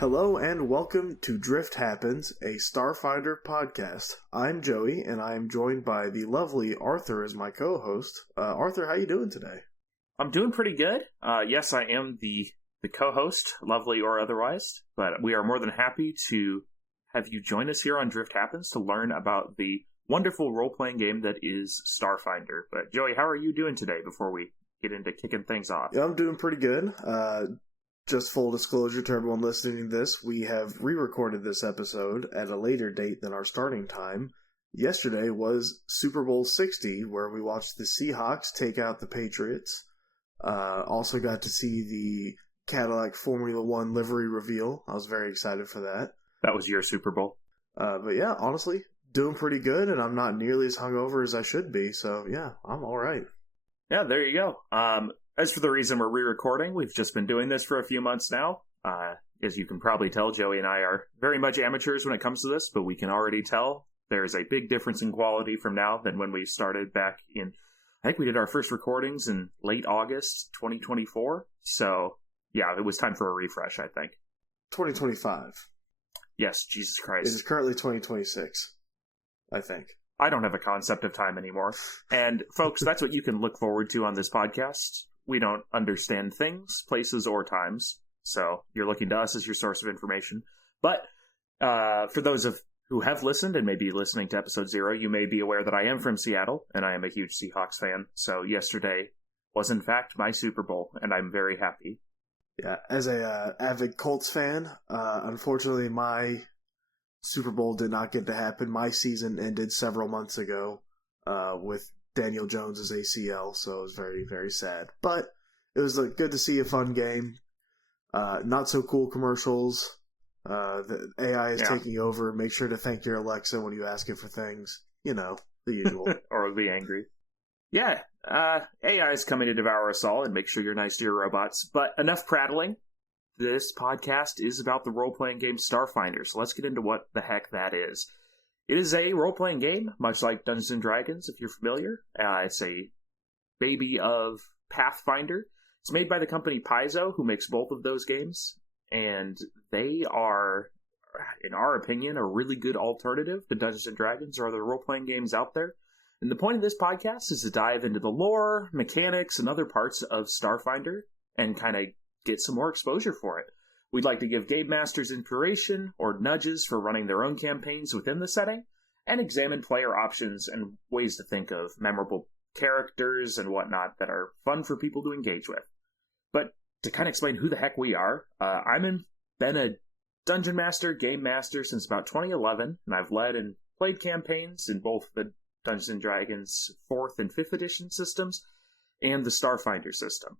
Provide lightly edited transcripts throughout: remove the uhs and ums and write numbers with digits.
Hello and welcome to Drift Happens, a Starfinder podcast. I'm Joey, and I am joined by the lovely Arthur as my co-host. Arthur, how you doing today? I'm doing pretty good. Yes, I am the co-host, lovely or otherwise, but we are more than happy to have you join us here on Drift Happens to learn about the wonderful role-playing game that is Starfinder. But Joey, how are you doing today before we get into kicking things off? Yeah, I'm doing pretty good. Just full disclosure to everyone listening to this, we have re-recorded this episode at a later date than our starting time. Yesterday was Super Bowl 60, where we watched the Seahawks take out the Patriots. Also got to see the Cadillac Formula One livery reveal. I was very excited for that. That was your Super Bowl. But yeah, honestly, doing pretty good, and I'm not nearly as hungover as I should be, so yeah, I'm alright. Yeah, there you go. As for the reason we're re-recording, we've just been doing this for a few months now. As you can probably tell, Joey and I are very much amateurs when it comes to this, but we can already tell there's a big difference in quality from now than when we started back in, I think we did our first recordings in late August 2024. So, yeah, it was time for a refresh, I think. 2025. Yes, Jesus Christ. It is currently 2026, I think. I don't have a concept of time anymore. And, folks, that's what you can look forward to on this podcast. We don't understand things, places, or times, so you're looking to us as your source of information. But for those who have listened and may be listening to episode 0, you may be aware that I am from Seattle, and I am a huge Seahawks fan. So yesterday was, in fact, my Super Bowl, and I'm very happy. Yeah, as a avid Colts fan, unfortunately, my Super Bowl did not get to happen. My season ended several months ago with Daniel Jones' ACL, so it was very, very sad. But it was good to see a fun game. Not so cool commercials. The AI is taking over. Make sure to thank your Alexa when you ask it for things. You know, the usual. Or be angry. Yeah, AI is coming to devour us all, and make sure you're nice to your robots. But enough prattling. This podcast is about the role-playing game Starfinder, so let's get into what the heck that is. It is a role-playing game, much like Dungeons & Dragons, if you're familiar. It's a baby of Pathfinder. It's made by the company Paizo, who makes both of those games, and they are, in our opinion, a really good alternative to Dungeons & Dragons or other role-playing games out there. And the point of this podcast is to dive into the lore, mechanics, and other parts of Starfinder and kind of get some more exposure for it. We'd like to give game masters inspiration or nudges for running their own campaigns within the setting, and examine player options and ways to think of memorable characters and whatnot that are fun for people to engage with. But to kind of explain who the heck we are, been a dungeon master, game master since about 2011, and I've led and played campaigns in both the Dungeons & Dragons 4th and 5th edition systems and the Starfinder system.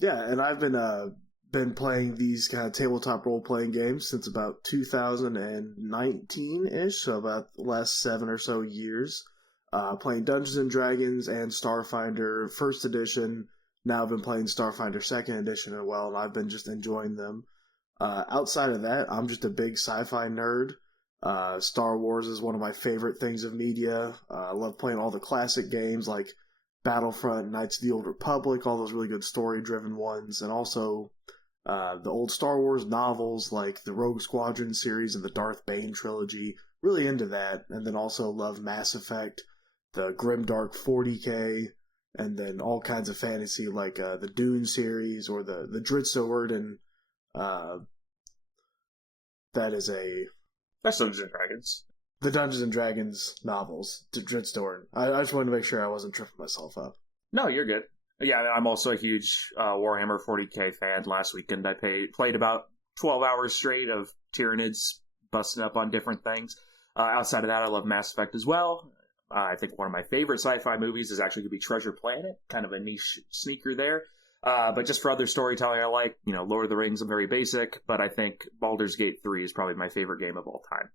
Yeah, and I've been playing these kind of tabletop role-playing games since about 2019-ish, so about the last 7 or so years. Playing Dungeons & Dragons and Starfinder 1st edition. Now I've been playing Starfinder 2nd edition as well, and I've been just enjoying them. Outside of that, I'm just a big sci-fi nerd. Star Wars is one of my favorite things of media. I love playing all the classic games like Battlefront, Knights of the Old Republic, all those really good story-driven ones, and also the old Star Wars novels like the Rogue Squadron series and the Darth Bane trilogy. Really into that, and then also love Mass Effect, the Grimdark 40K, and then all kinds of fantasy like the Dune series or the Dritzoord, That's Dungeons & Dragons. The Dungeons & Dragons novels, Dritzoord. I just wanted to make sure I wasn't tripping myself up. No, you're good. Yeah, I'm also a huge Warhammer 40k fan. Last weekend I played about 12 hours straight of Tyranids busting up on different things. Outside of that, I love Mass Effect as well. I think one of my favorite sci-fi movies is actually going to be Treasure Planet, kind of a niche sneaker there. But just for other storytelling I like, Lord of the Rings, I'm very basic, but I think Baldur's Gate 3 is probably my favorite game of all time.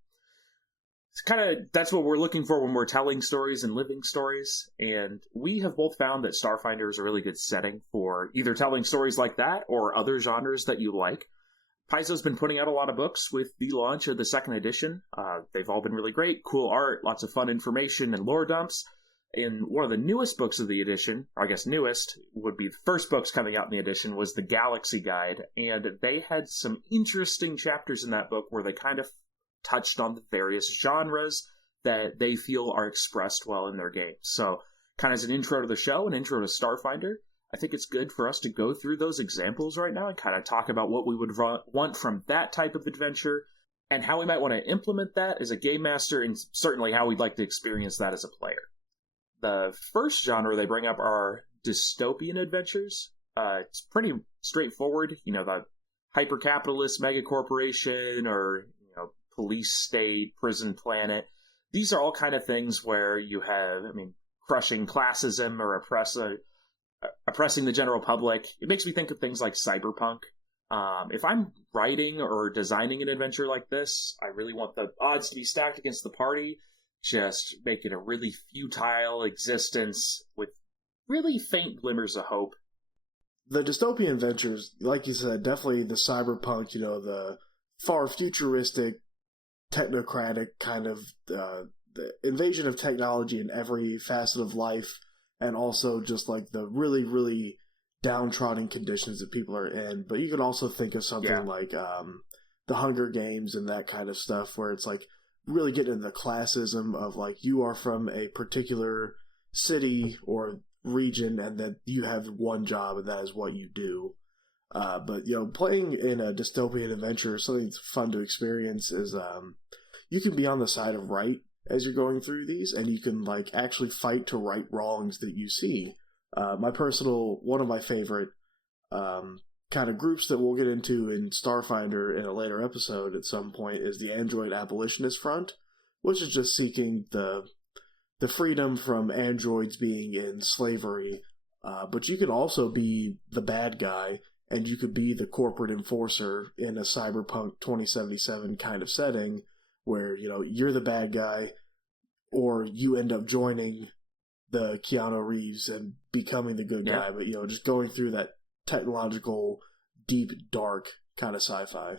That's what we're looking for when we're telling stories and living stories, and we have both found that Starfinder is a really good setting for either telling stories like that or other genres that you like. Paizo's been putting out a lot of books with the launch of the 2nd edition. They've all been really great, cool art, lots of fun information and lore dumps, in one of the newest books of the edition, or I guess newest would be the first books coming out in the edition, was the Galaxy Guide, and they had some interesting chapters in that book where they kind of touched on the various genres that they feel are expressed well in their games. So, kind of as an intro to the show, an intro to Starfinder, I think it's good for us to go through those examples right now and kind of talk about what we would want from that type of adventure and how we might want to implement that as a game master, and certainly how we'd like to experience that as a player. The first genre they bring up are dystopian adventures. It's pretty straightforward. The hyper-capitalist megacorporation or, police state, prison planet. These are all kind of things where you have, crushing classism or oppressing the general public. It makes me think of things like cyberpunk. If I'm writing or designing an adventure like this, I really want the odds to be stacked against the party. Just make it a really futile existence with really faint glimmers of hope. The dystopian adventures, like you said, definitely the cyberpunk, the far futuristic, technocratic kind of the invasion of technology in every facet of life, and also just like the really, really downtrodden conditions that people are in. But you can also think of something like the Hunger Games and that kind of stuff, where it's like really getting into the classism of like you are from a particular city or region and that you have one job and that is what you do. But playing in a dystopian adventure, something that's fun to experience is you can be on the side of right as you're going through these, and you can like actually fight to right wrongs that you see. One of my favorite kind of groups that we'll get into in Starfinder in a later episode at some point is the Android Abolitionist Front, which is just seeking the freedom from androids being in slavery. But you can also be the bad guy, and you could be the corporate enforcer in a Cyberpunk 2077 kind of setting where, you're the bad guy, or you end up joining the Keanu Reeves and becoming the good guy, but, just going through that technological, deep, dark kind of sci-fi.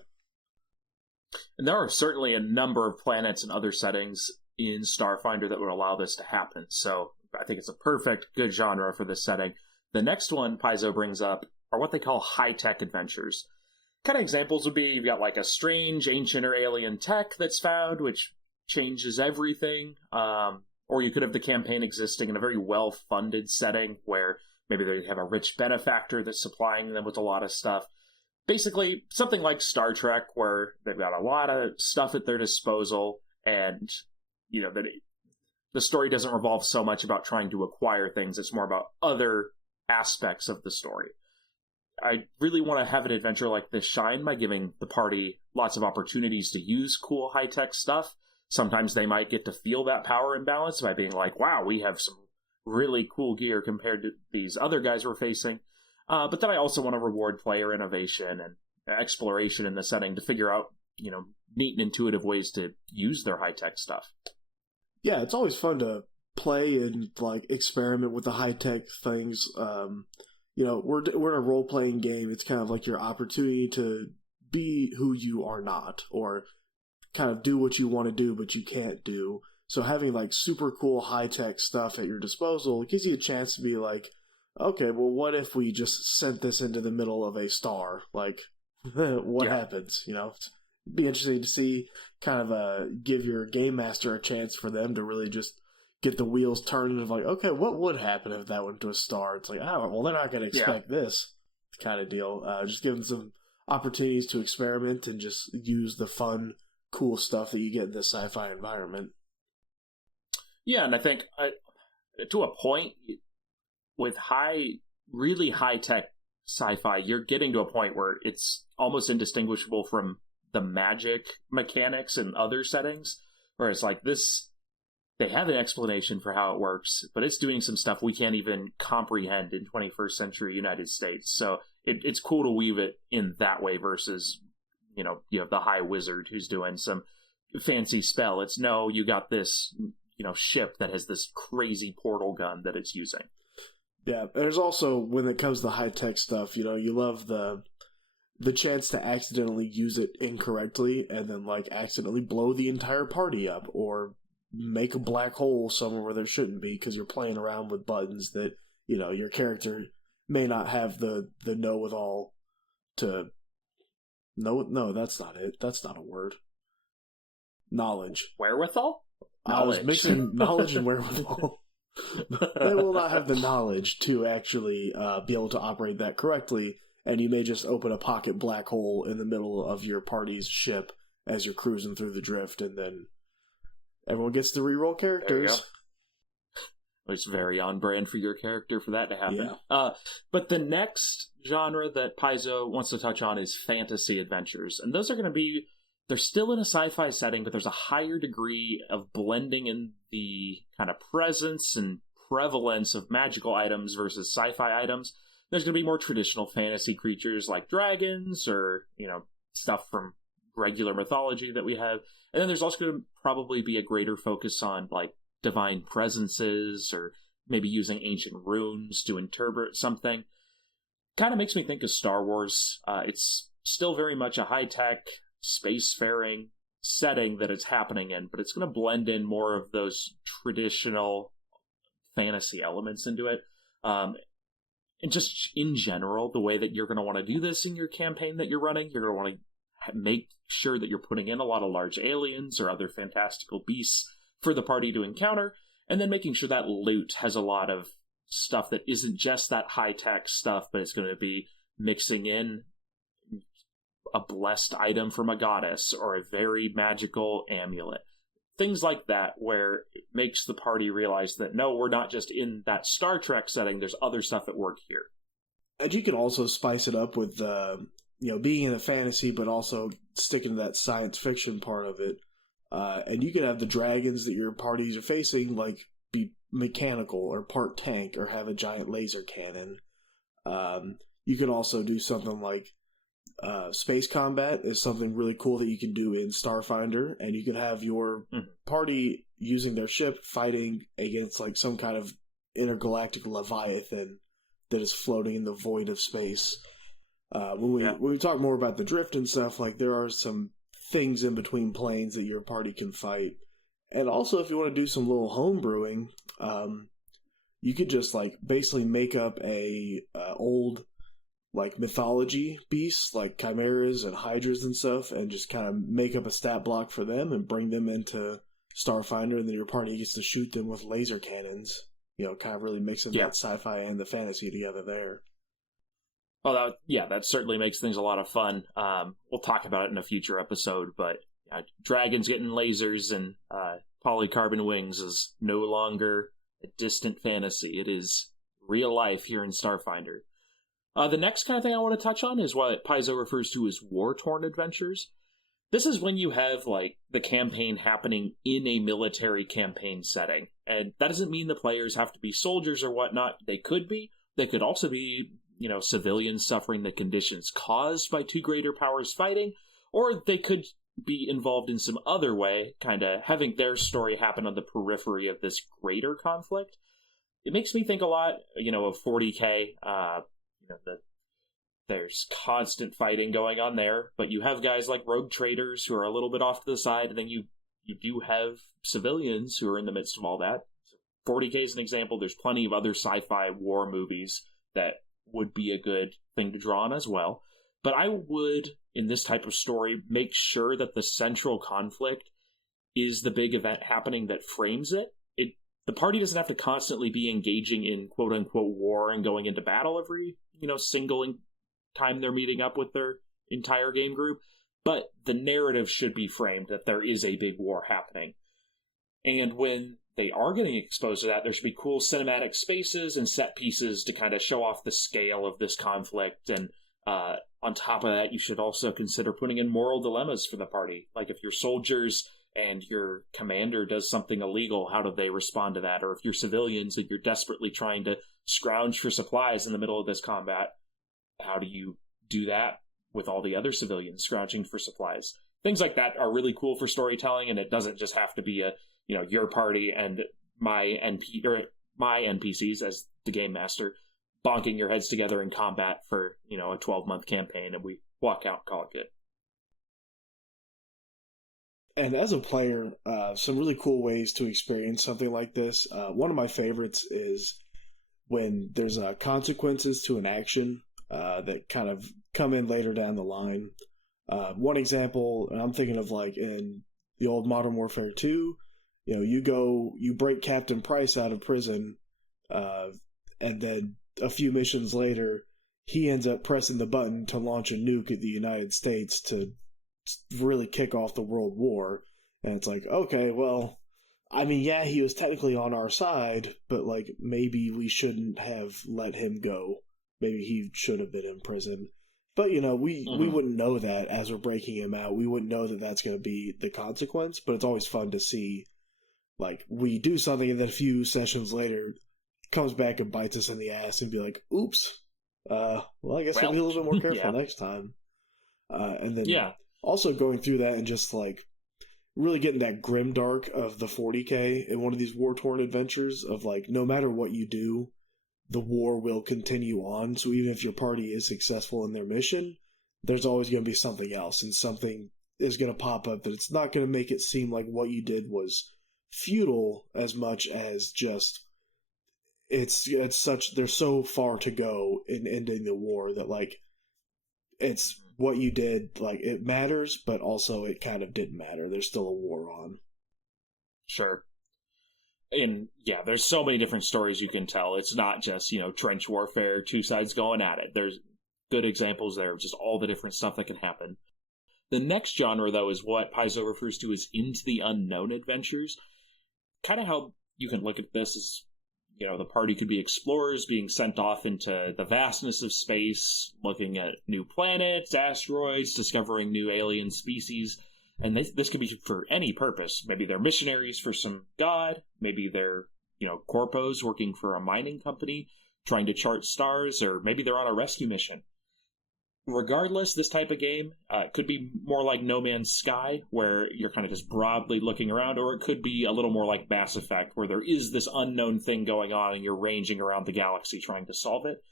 And there are certainly a number of planets and other settings in Starfinder that would allow this to happen, so I think it's a perfect, good genre for this setting. The next one Paizo brings up are what they call high-tech adventures. Kind of examples would be, you've got like a strange, ancient, or alien tech that's found, which changes everything, or you could have the campaign existing in a very well-funded setting where maybe they have a rich benefactor that's supplying them with a lot of stuff. Basically, something like Star Trek, where they've got a lot of stuff at their disposal, and, that the story doesn't revolve so much about trying to acquire things, it's more about other aspects of the story. I really want to have an adventure like this shine by giving the party lots of opportunities to use cool high-tech stuff. Sometimes they might get to feel that power imbalance by being like, wow, we have some really cool gear compared to these other guys we're facing. But then I also want to reward player innovation and exploration in the setting to figure out, neat and intuitive ways to use their high-tech stuff. Yeah, it's always fun to play and like experiment with the high-tech things. We're in a role-playing game. It's kind of like your opportunity to be who you are not, or kind of do what you want to do but you can't do. So having like super cool high-tech stuff at your disposal gives you a chance to be like, okay, well, what if we just sent this into the middle of a star? Like, what happens? It'd be interesting to see, kind of give your game master a chance for them to really just get the wheels turning of like, okay, what would happen if that went to a star? It's like, oh, well, they're not going to expect this kind of deal. Just give them some opportunities to experiment and just use the fun, cool stuff that you get in this sci-fi environment. Yeah, and I think to a point, with really high-tech sci-fi, you're getting to a point where it's almost indistinguishable from the magic mechanics in other settings, where it's like this, they have an explanation for how it works, but it's doing some stuff we can't even comprehend in 21st century United States. So it's cool to weave it in that way versus, you have the high wizard who's doing some fancy spell. It's no, you got this, ship that has this crazy portal gun that it's using. Yeah, there's also, when it comes to high-tech stuff, you love the chance to accidentally use it incorrectly and then, like, accidentally blow the entire party up, or make a black hole somewhere where there shouldn't be because you're playing around with buttons that, your character may not have the know-with-all to... No, that's not it. That's not a word. Knowledge. Wherewithal? I was mixing knowledge and wherewithal. They will not have the knowledge to actually be able to operate that correctly, and you may just open a pocket black hole in the middle of your party's ship as you're cruising through the drift, and then everyone gets to reroll characters. It's very on brand for your character for that to happen. Yeah. But the next genre that Paizo wants to touch on is fantasy adventures. And those are going to be, they're still in a sci-fi setting, but there's a higher degree of blending in the kind of presence and prevalence of magical items versus sci-fi items. There's going to be more traditional fantasy creatures like dragons or, stuff from regular mythology that we have. And then there's also going to probably be a greater focus on like divine presences or maybe using ancient runes to interpret something. Kind of makes me think of Star Wars. It's still very much a high-tech, spacefaring setting that it's happening in, but it's going to blend in more of those traditional fantasy elements into it. And just in general, the way that you're going to want to do this in your campaign that you're running, you're going to want to make sure that you're putting in a lot of large aliens or other fantastical beasts for the party to encounter, and then making sure that loot has a lot of stuff that isn't just that high-tech stuff, but it's going to be mixing in a blessed item from a goddess or a very magical amulet. Things like that, where it makes the party realize that, no, we're not just in that Star Trek setting, there's other stuff at work here. And you can also spice it up with, being in a fantasy, but also sticking to that science fiction part of it. And you could have the dragons that your parties are facing, like, be mechanical or part tank or have a giant laser cannon. You can also do something like space combat is something really cool that you can do in Starfinder, and you can have your party using their ship fighting against like some kind of intergalactic leviathan that is floating in the void of space. When we talk more about the drift and stuff, like there are some things in between planes that your party can fight. And also, if you want to do some little home brewing, you could just like basically make up a old like mythology beasts like chimeras and hydras and stuff, and just kind of make up a stat block for them and bring them into Starfinder, and then your party gets to shoot them with laser cannons. Kind of really mixing that sci-fi and the fantasy together there. Well, that certainly makes things a lot of fun. We'll talk about it in a future episode, but dragons getting lasers and polycarbon wings is no longer a distant fantasy. It is real life here in Starfinder. The next kind of thing I want to touch on is what Paizo refers to as war-torn adventures. This is when you have like the campaign happening in a military campaign setting. And that doesn't mean the players have to be soldiers or whatnot. They could be. They could also be civilians suffering the conditions caused by two greater powers fighting, or they could be involved in some other way, kind of having their story happen on the periphery of this greater conflict. It makes me think a lot, of 40K. There's constant fighting going on there, but you have guys like rogue traders who are a little bit off to the side, and then you do have civilians who are in the midst of all that. 40K is an example. There's plenty of other sci-fi war movies that would be a good thing to draw on as well. But I would, in this type of story, make sure that the central conflict is the big event happening that frames it. The party doesn't have to constantly be engaging in quote-unquote war and going into battle every, single time they're meeting up with their entire game group. But the narrative should be framed that there is a big war happening. And when they are getting exposed to that, there should be cool cinematic spaces and set pieces to kind of show off the scale of this conflict. And on top of that, you should also consider putting in moral dilemmas for the party. Like if your soldiers and your commander does something illegal, how do they respond to that? Or if you're civilians and you're desperately trying to scrounge for supplies in the middle of this combat, how do you do that with all the other civilians scrounging for supplies? Things like that are really cool for storytelling, and it doesn't just have to be your party and my NPCs as the game master bonking your heads together in combat for, a 12-month campaign, and we walk out and call it good. And as a player, some really cool ways to experience something like this. One of my favorites is when there's consequences to an action that kind of come in later down the line. One example, and I'm thinking of like in the old Modern Warfare 2, you break Captain Price out of prison, and then a few missions later, he ends up pressing the button to launch a nuke at the United States to really kick off the World War. And it's like, okay, well, I mean, yeah, he was technically on our side, but like maybe we shouldn't have let him go. Maybe he should have been in prison. But we wouldn't know that as we're breaking him out. We wouldn't know that that's going to be the consequence. But it's always fun to see, like, we do something and then a few sessions later comes back and bites us in the ass and be like, "Oops, well, I guess we'll be a little bit more careful next time." And then also going through that and just like really getting that grimdark of the 40K in one of these war-torn adventures of like, no matter what you do, the war will continue on. So even if your party is successful in their mission, there's always going to be something else, and something is going to pop up that it's not going to make it seem like what you did was futile as much as just it's such there's so far to go in ending the war that like it's what you did, like it matters, but also it kind of didn't matter. There's still a war on. Sure. And yeah, there's so many different stories you can tell. It's not just, trench warfare, two sides going at it. There's good examples there of just all the different stuff that can happen. The next genre, though, is what Paizo refers to as into the unknown adventures. Kind of how you can look at this is, the party could be explorers being sent off into the vastness of space, looking at new planets, asteroids, discovering new alien species. And this could be for any purpose. Maybe they're missionaries for some god. Maybe they're, corpos working for a mining company, trying to chart stars, or maybe they're on a rescue mission. Regardless, this type of game could be more like No Man's Sky, where you're kind of just broadly looking around, or it could be a little more like Mass Effect, where there is this unknown thing going on and you're ranging around the galaxy trying to solve it.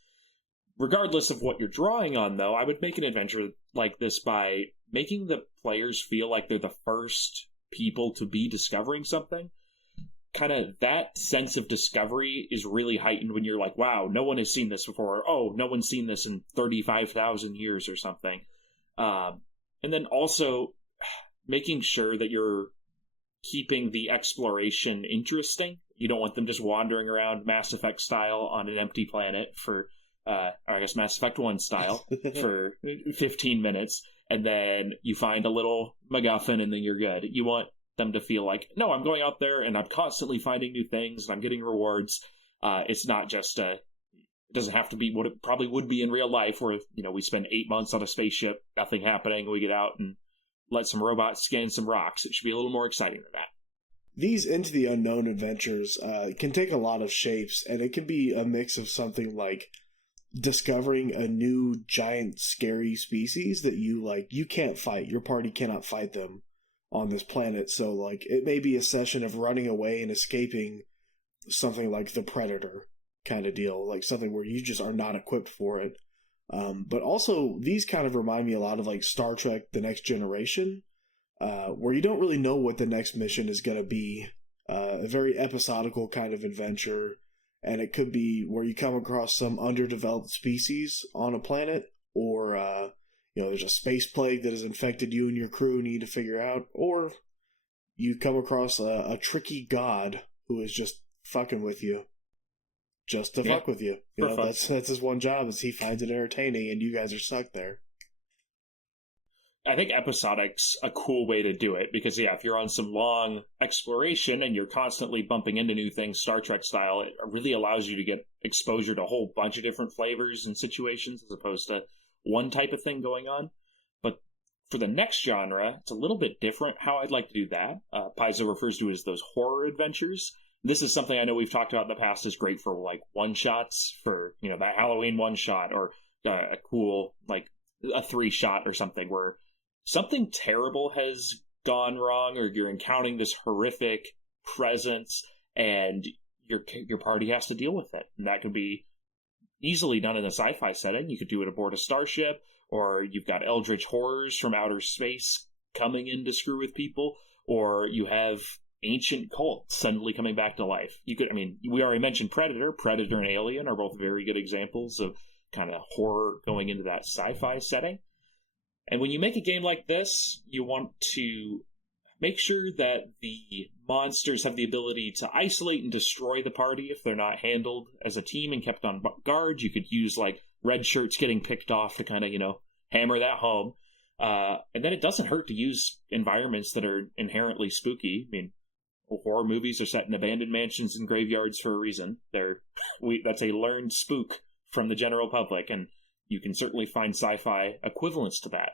Regardless of what you're drawing on, though, I would make an adventure like this by making the players feel like they're the first people to be discovering something. Kind of that sense of discovery is really heightened when you're like, wow, no one has seen this before. Or, oh, no one's seen this in 35,000 years or something. And then also making sure that you're keeping the exploration interesting. You don't want them just wandering around Mass Effect style on an empty planet for, or I guess Mass Effect 1 style for 15 minutes. And then you find a little MacGuffin and then you're good. You want them to feel like, no, I'm going out there and I'm constantly finding new things and I'm getting rewards. It's not just it doesn't have to be what it probably would be in real life, where we spend 8 months on a spaceship, nothing happening, we get out and let some robots scan some rocks. It should be a little more exciting than that. These into the unknown adventures can take a lot of shapes, and it can be a mix of something like discovering a new giant scary species that you can't fight. Your party cannot fight them on this planet. So like it may be a session of running away and escaping something like the Predator kind of deal, like something where you just are not equipped for it. But also these kind of remind me a lot of like Star Trek The Next Generation, where you don't really know what the next mission is going to be. A very episodical kind of adventure, and it could be where you come across some underdeveloped species on a planet, or there's a space plague that has infected you and your crew and you need to figure out, or you come across a tricky god who is just fucking with you. Just to fuck with you. That's his one job, is he finds it entertaining and you guys are stuck there. I think episodic's a cool way to do it, because if you're on some long exploration and you're constantly bumping into new things, Star Trek style, it really allows you to get exposure to a whole bunch of different flavors and situations as opposed to one type of thing going on. But for the next genre, it's a little bit different how I'd like to do that. Paizo refers to it as those horror adventures. This is something I know we've talked about in the past is great for like one-shots, for, that Halloween one-shot, or a cool, like a 3-shot or something, where something terrible has gone wrong, or you're encountering this horrific presence and your party has to deal with it. And that could be easily done in a sci-fi setting. You could do it aboard a starship, or you've got eldritch horrors from outer space coming in to screw with people, or you have ancient cults suddenly coming back to life. We already mentioned Predator. Predator and Alien are both very good examples of kind of horror going into that sci-fi setting. And when you make a game like this, you want to make sure that the monsters have the ability to isolate and destroy the party if they're not handled as a team and kept on guard. You could use like red shirts getting picked off to kind of, hammer that home. And then it doesn't hurt to use environments that are inherently spooky. I mean, horror movies are set in abandoned mansions and graveyards for a reason. That's a learned spook from the general public, and you can certainly find sci-fi equivalents to that.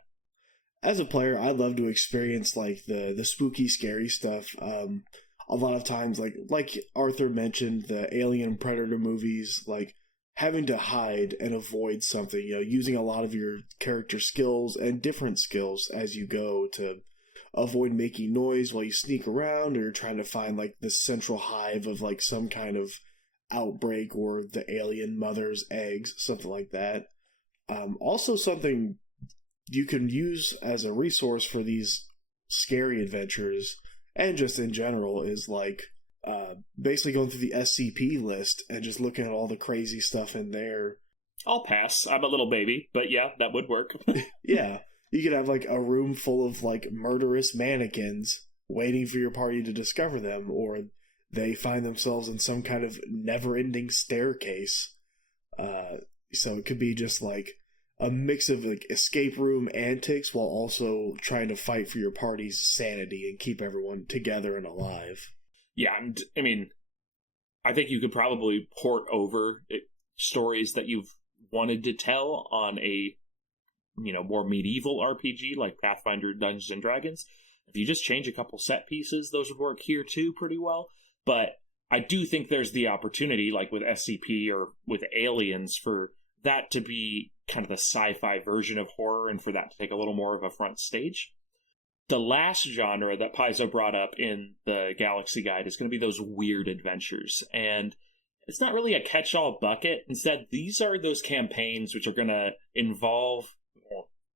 As a player, I love to experience like the spooky, scary stuff. A lot of times, like Arthur mentioned, the Alien Predator movies, like having to hide and avoid something, using a lot of your character skills and different skills as you go to avoid making noise while you sneak around, or you're trying to find like the central hive of like some kind of outbreak or the alien mother's eggs, something like that. Also something you can use as a resource for these scary adventures and just in general is like basically going through the SCP list and just looking at all the crazy stuff in there. I'll pass. I'm a little baby, but yeah, that would work. Yeah. You could have like a room full of like murderous mannequins waiting for your party to discover them, or they find themselves in some kind of never-ending staircase. So it could be just like a mix of like escape room antics while also trying to fight for your party's sanity and keep everyone together and alive. Yeah, I mean, I think you could probably port over stories that you've wanted to tell on a more medieval RPG like Pathfinder Dungeons and Dragons. If you just change a couple set pieces, those would work here too pretty well. But I do think there's the opportunity, like with SCP or with Aliens, for that to be kind of the sci-fi version of horror and for that to take a little more of a front stage. The last genre that Paizo brought up in the Galaxy Guide is going to be those weird adventures. And it's not really a catch-all bucket. Instead, these are those campaigns which are going to involve,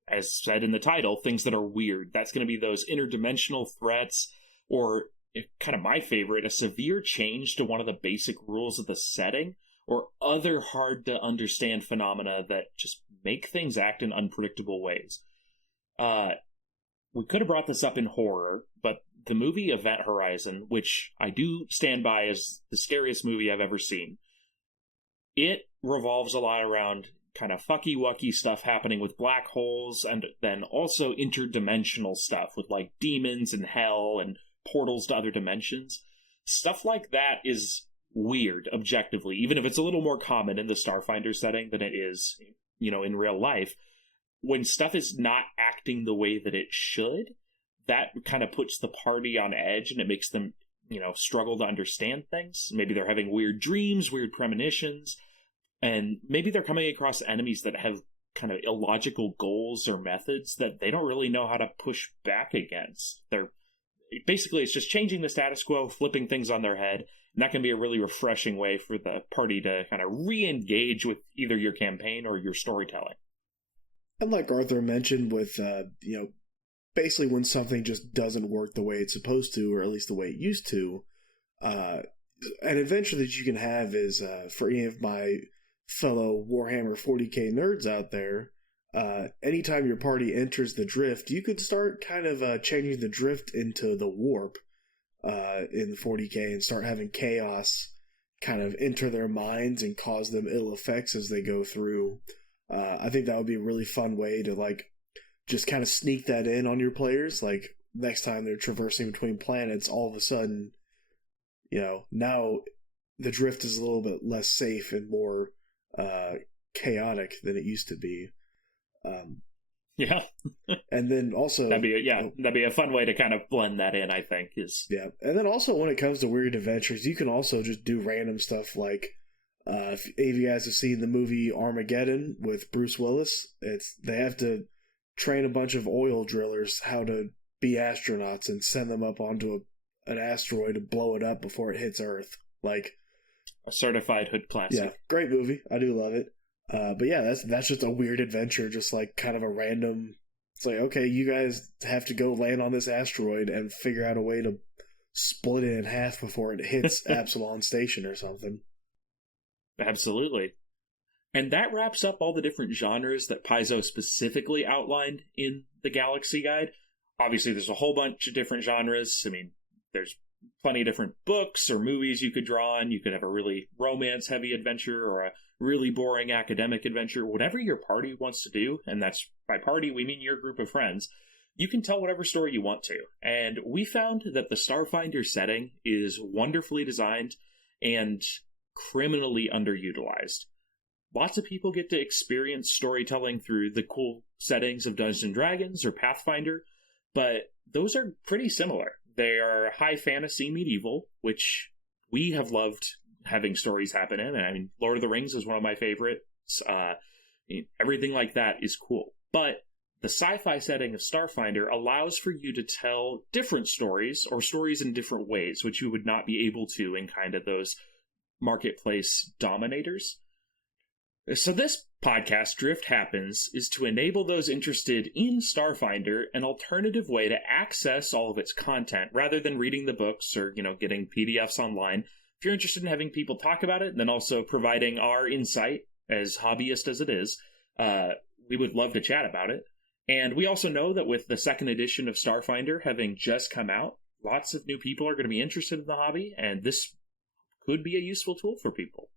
as said in the title, things that are weird. That's going to be those interdimensional threats, or kind of my favorite, a severe change to one of the basic rules of the setting, or other hard-to-understand phenomena that just make things act in unpredictable ways. We could have brought this up in horror, but the movie Event Horizon, which I do stand by as the scariest movie I've ever seen, it revolves a lot around kind of fucky-wucky stuff happening with black holes, and then also interdimensional stuff with like demons and hell and portals to other dimensions. Stuff like that is weird, objectively, even if it's a little more common in the Starfinder setting than it is, in real life. When stuff is not acting the way that it should, that kind of puts the party on edge and it makes them, struggle to understand things. Maybe they're having weird dreams, weird premonitions, and maybe they're coming across enemies that have kind of illogical goals or methods that they don't really know how to push back against. Basically, it's just changing the status quo, flipping things on their head, and that can be a really refreshing way for the party to kind of re-engage with either your campaign or your storytelling. And like Arthur mentioned with, basically when something just doesn't work the way it's supposed to, or at least the way it used to, an adventure that you can have is, for any of my fellow Warhammer 40k nerds out there, anytime your party enters the drift, you could start kind of changing the drift into the warp in 40k and start having chaos kind of enter their minds and cause them ill effects as they go through. I think that would be a really fun way to like just kind of sneak that in on your players. Like next time they're traversing between planets, all of a sudden, now the drift is a little bit less safe and more chaotic than it used to be. Yeah. And then also that'd be a fun way to kind of blend that in, I think. Yeah. And then also when it comes to weird adventures, you can also just do random stuff like if any of you guys have seen the movie Armageddon with Bruce Willis, they have to train a bunch of oil drillers how to be astronauts and send them up onto an asteroid to blow it up before it hits Earth. Like a certified hood classic. Yeah, great movie. I do love it. But yeah, that's just a weird adventure, just like kind of a random It's like, okay, you guys have to go land on this asteroid and figure out a way to split it in half before it hits Absalon Station or something. Absolutely. And that wraps up all the different genres that Paizo specifically outlined in the Galaxy Guide. Obviously, there's a whole bunch of different genres. I mean, there's plenty of different books or movies you could draw on. You could have a really romance-heavy adventure or a really boring academic adventure. Whatever your party wants to do, and that's by party, we mean your group of friends, you can tell whatever story you want to. And we found that the Starfinder setting is wonderfully designed and criminally underutilized. Lots of people get to experience storytelling through the cool settings of Dungeons and Dragons or Pathfinder, but those are pretty similar. They are high fantasy medieval, which we have loved having stories happen in. I mean, Lord of the Rings is one of my favorites. Everything like that is cool. But the sci-fi setting of Starfinder allows for you to tell different stories, or stories in different ways, which you would not be able to in kind of those marketplace dominators. So this podcast, Drift Happens, is to enable those interested in Starfinder an alternative way to access all of its content, rather than reading the books or, getting PDFs online. If you're interested in having people talk about it, and then also providing our insight, as hobbyist as it is, we would love to chat about it. And we also know that with the second edition of Starfinder having just come out, lots of new people are going to be interested in the hobby, and this could be a useful tool for people.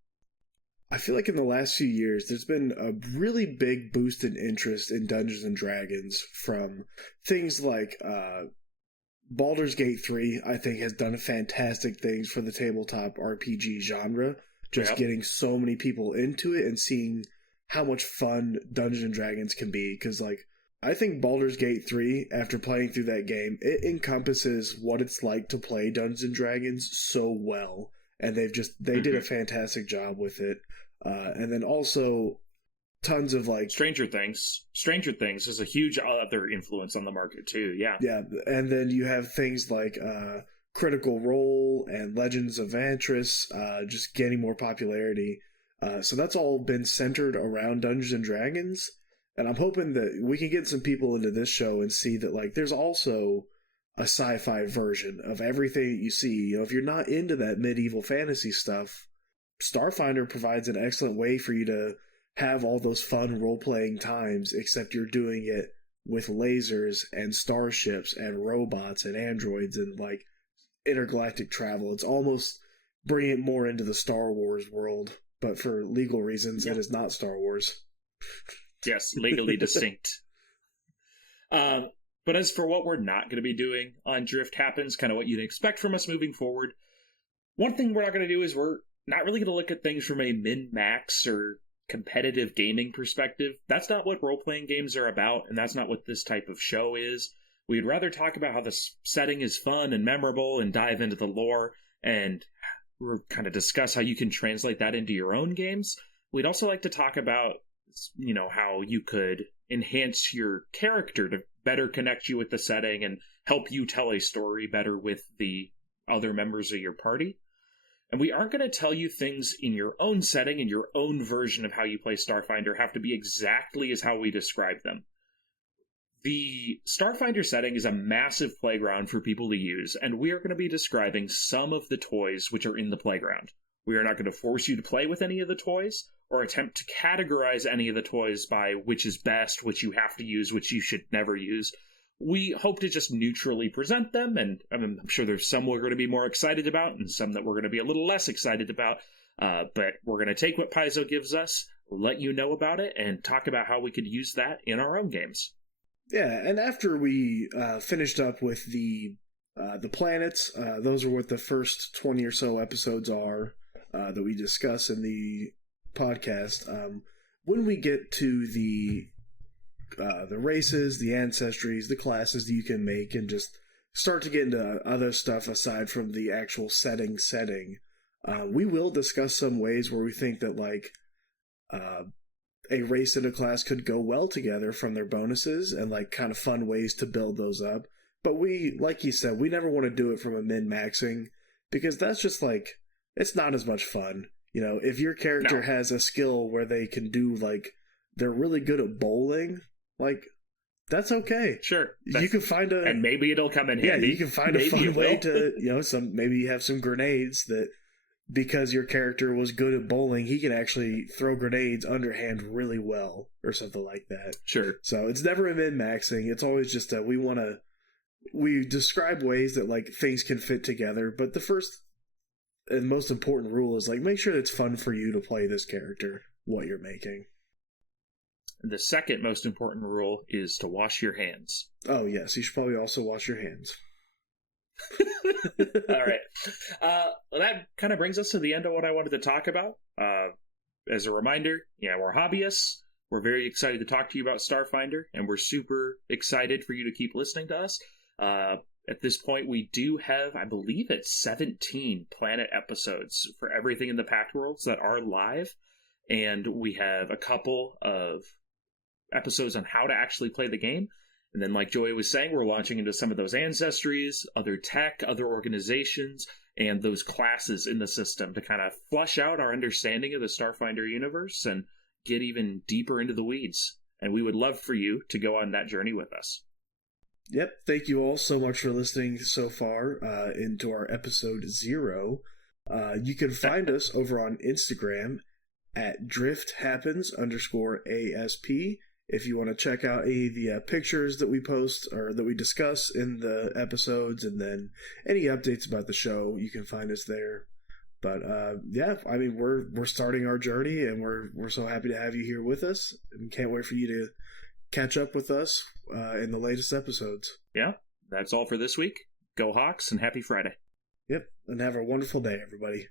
I feel like in the last few years, there's been a really big boost in interest in Dungeons and Dragons from things like Baldur's Gate 3, I think, has done fantastic things for the tabletop RPG genre. Just getting so many people into it and seeing how much fun Dungeons and Dragons can be. Because, I think Baldur's Gate 3, after playing through that game, it encompasses what it's like to play Dungeons and Dragons so well. And they did a fantastic job with it. And then also tons of Stranger Things. Stranger Things is a huge other influence on the market too. Yeah. Yeah. And then you have things like Critical Role and Legends of Vantris just gaining more popularity. So that's all been centered around Dungeons and Dragons. And I'm hoping that we can get some people into this show and see that there's also a sci-fi version of everything that you see. If you're not into that medieval fantasy stuff, Starfinder provides an excellent way for you to have all those fun role-playing times, except you're doing it with lasers and starships and robots and androids and intergalactic travel. It's almost bringing it more into the Star Wars world, but for legal reasons, It is not Star Wars. Yes, legally distinct. But as for what we're not going to be doing on Drift Happens, kind of what you'd expect from us moving forward, one thing we're not going to do is we're not really going to look at things from a min-max or competitive gaming perspective. That's not what role-playing games are about, and that's not what this type of show is. We'd rather talk about how the setting is fun and memorable and dive into the lore and kind of discuss how you can translate that into your own games. We'd also like to talk about, how you could enhance your character to better connect you with the setting and help you tell a story better with the other members of your party. And we aren't going to tell you things in your own setting and your own version of how you play Starfinder have to be exactly as how we describe them. The Starfinder setting is a massive playground for people to use, and we are going to be describing some of the toys which are in the playground. We are not going to force you to play with any of the toys, or attempt to categorize any of the toys by which is best, which you have to use, which you should never use. We hope to just neutrally present them, and I'm sure there's some we're going to be more excited about, and some that we're going to be a little less excited about, but we're going to take what Paizo gives us, let you know about it, and talk about how we could use that in our own games. Yeah, and after we finished up with the planets, those are what the first 20 or so episodes are that we discuss in the podcast. When we get to the races, the ancestries, the classes that you can make, and just start to get into other stuff aside from the actual setting, we will discuss some ways where we think that a race and a class could go well together from their bonuses, and kind of fun ways to build those up. But we, like you said, we never want to do it from a min-maxing, because that's just it's not as much fun. If your character has a skill where they can do they're really good at bowling, that's okay. Sure. You can find and maybe it'll come in handy. Yeah, you can find a fun way to, maybe you have some grenades that, because your character was good at bowling, he can actually throw grenades underhand really well or something like that. Sure. So it's never a min-maxing. It's always just that we describe ways that like things can fit together, but the first and most important rule is like make sure it's fun for you to play this character, what you're making. The second most important rule is to wash your hands. Oh, yes. You should probably also wash your hands. All right. Well, that kind of brings us to the end of what I wanted to talk about. As a reminder, we're hobbyists. We're very excited to talk to you about Starfinder, and we're super excited for you to keep listening to us. At this point, we do have, I believe it's 17 Planet episodes for everything in the Pact Worlds that are live, and we have a couple of episodes on how to actually play the game. And then, like Joey was saying, we're launching into some of those ancestries, other tech, other organizations, and those classes in the system to kind of flush out our understanding of the Starfinder universe and get even deeper into the weeds. And we would love for you to go on that journey with us. Yep. Thank you all so much for listening so far into our episode 0. You can find us over on Instagram at drifthappens_ASP. If you want to check out any of the pictures that we post or that we discuss in the episodes, and then any updates about the show, you can find us there. But we're starting our journey, and we're so happy to have you here with us, and can't wait for you to catch up with us in the latest episodes. Yeah, that's all for this week. Go Hawks, and happy Friday. Yep, and have a wonderful day, everybody.